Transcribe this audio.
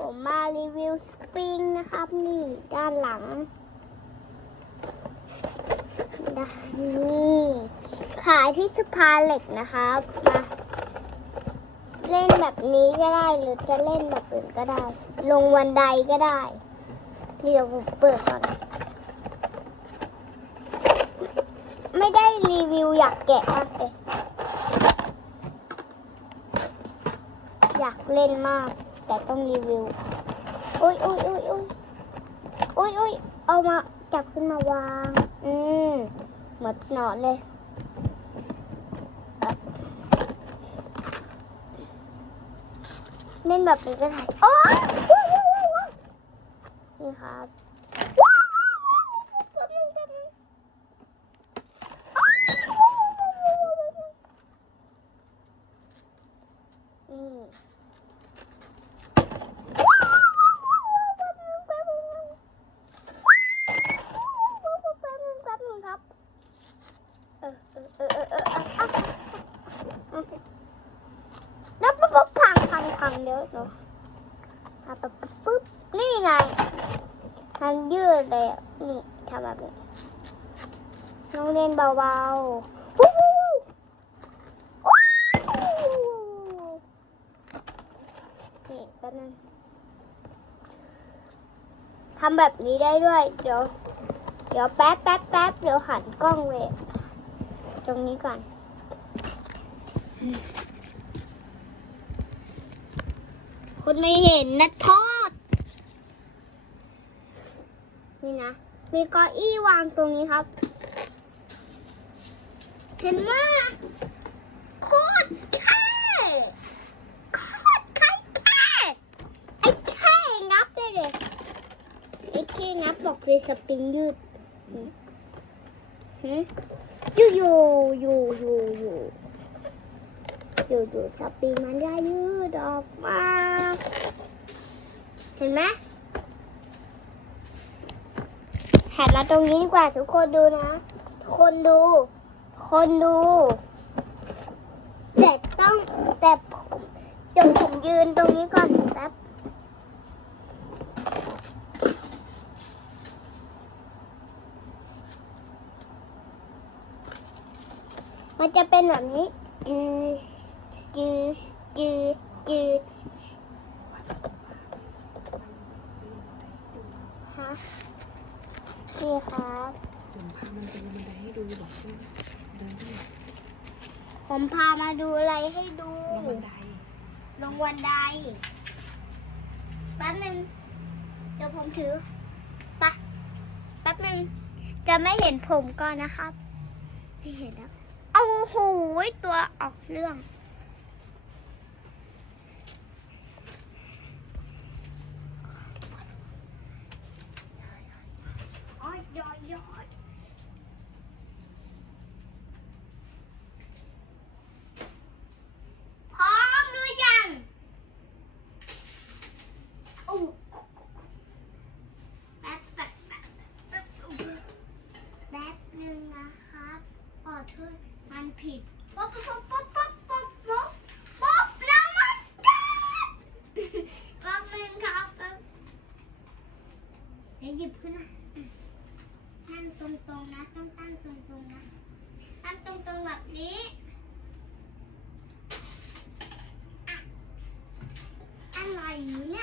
ผมมารีวิวสปริงนะครับ นี่ด้านหลังด้านนี้ขายที่สภาเหล็กนะครับมาเล่นแบบนี้ก็ได้หรือจะเล่นแบบอื่นก็ได้ ลงวันใดก็ได้เดี๋ยวผมเปิดก่อน ไม่ได้รีวิวอยากแกะมากเลยอยากเล่นมาก แต่ต้องรีวิวอุ้ยอุ้ยอุ้ยอุ้ยอุ้ยอุ้ยเอามาจับขึ้นมาวาง อืมเหมือนหนอนเลยเล่นแบบนี้ก็ได้โอ้ยนี่ครับนึงแป๊บนึงนี่ แป๊บนึงแป๊บนึงครับ เออเออเออเออเอออะอะอะแล้วปุ๊บปุ๊บพังพังพัง เดี๋ยวเยอะปุ๊บปุ๊บปุ๊บนี่ไงมันยืดเลยนี่ทำแบบนี้น้องเล่นเบาๆวู้วู้วู้ว้านี่แป๊บนึงทำแบบนี้ได้ด้วย เดี๋ยว เดี๋ยวแป๊บแป๊บแป๊บเดี๋ยวหันกล้องเวตรงนี้ก่อน คุณไม่เห็นนะโทษ นี่นะ มีเก้าอี้วางตรงนี้ครับ เห็นว่าโคตรแค่โคตรแค่แค่ไอ้แค่งับได้เลยไอ้ที่นับบอกเลยสปริงยืดหืมหืมอยู่อยู่อยู่อยู่อยู่อยู่อยู่สปริงมันได้ยืดออกมา เห็นไหมแหันมาตรงนี้ดีกว่าทุกคนดูนะ คนดู คนดู แต่ต้องแต่ผมเดี๋ยวผมยืนตรงนี้ก่อนแป๊บมันจะเป็นแบบนี้จืดจืดจืดจืดฮะ นี่ครับผมพามันไปลงบันไดให้ดูบอกใช่ไหมเดินขึ้นผมพามาดูอะไรให้ดู ลงบันไดลงวันใดแป๊บหนึ่งเดี๋ยวผมถือไปะแป๊บหนึ่งจะไม่เห็นผมก่อนนะครับ ไม่เห็นแล้วเอาหูยตัวออกเรื่อง Pop pop pop pop pop pop pop poplamaktan. Bakmayın kalkın. Để dịp cái này. Tăng tung tung nè, tăng tăng tung tung nè. Tăng tung tung lập lý. Ăn loài nữa nè.